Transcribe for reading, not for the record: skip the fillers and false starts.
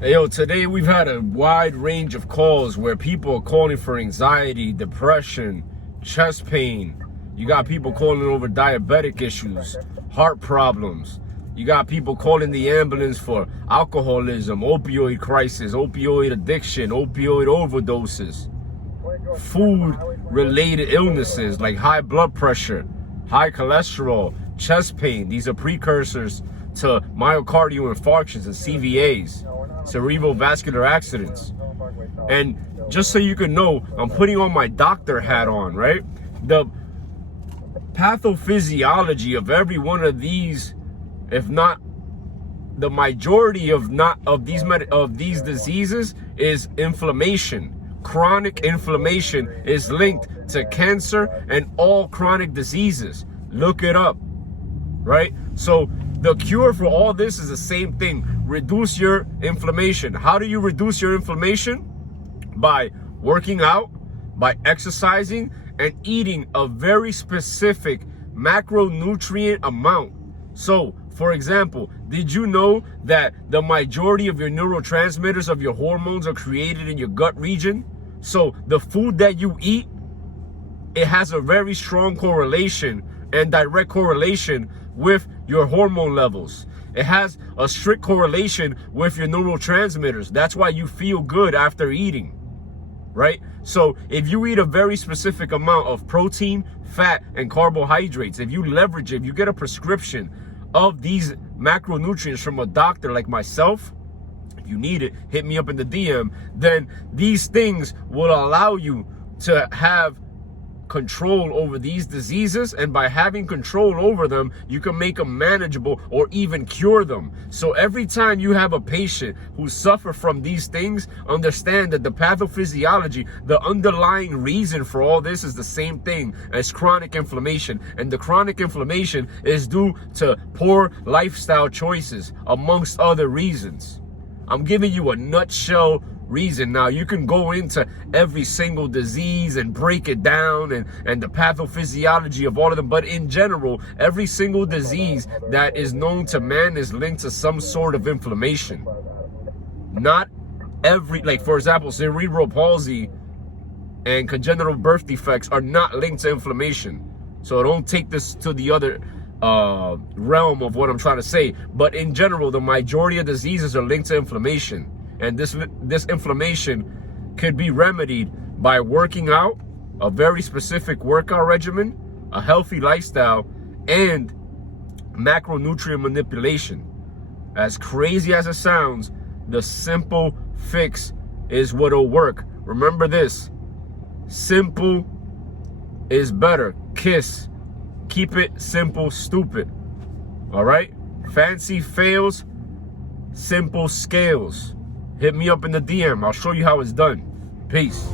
Hey, yo, today we've had a wide range of calls where people are calling for anxiety, depression, chest pain. You got people calling over diabetic issues, heart problems. You got people calling the ambulance for alcoholism, opioid crisis, opioid addiction, opioid overdoses, food-related illnesses like high blood pressure, high cholesterol, chest pain. These are precursors to myocardial infarctions and CVAs, cerebral vascular accidents. And just so you can know, I'm putting on my doctor hat on, right? The pathophysiology of every one of these, if not the majority of these diseases, is inflammation. Chronic inflammation is linked to cancer and all chronic diseases. Look it up, right? So the cure for all this is the same thing. Reduce your inflammation. How do you reduce your inflammation? By working out, by exercising, and eating a very specific macronutrient amount. So, for example, did you know that the majority of your neurotransmitters, of your hormones, are created in your gut region? So the food that you eat, it has a very strong correlation and direct correlation with your hormone levels. It has a strict correlation with your neurotransmitters. That's why you feel good after eating, right? So if you eat a very specific amount of protein, fat, and carbohydrates, if you leverage it, if you get a prescription of these macronutrients from a doctor like myself, if you need it, hit me up in the DM, then these things will allow you to have control over these diseases, and by having control over them, you can make them manageable or even cure them. So every time you have a patient who suffer from these things, understand that the pathophysiology, the underlying reason for all this, is the same thing as chronic inflammation. And the chronic inflammation is due to poor lifestyle choices, amongst other reasons. I'm giving you a nutshell reason. Now, you can go into every single disease and break it down and the pathophysiology of all of them, but in general, every single disease that is known to man is linked to some sort of inflammation. Not every, like for example, cerebral palsy and congenital birth defects are not linked to inflammation. So don't take this to the other realm of what I'm trying to say, but in general, the majority of diseases are linked to inflammation. And this inflammation could be remedied by working out, a very specific workout regimen, a healthy lifestyle, and macronutrient manipulation. As crazy as it sounds, the simple fix is what'll work. Remember this: simple is better. KISS. Keep it simple, stupid. All right? Fancy fails, simple scales. Hit me up in the DM. I'll show you how it's done. Peace.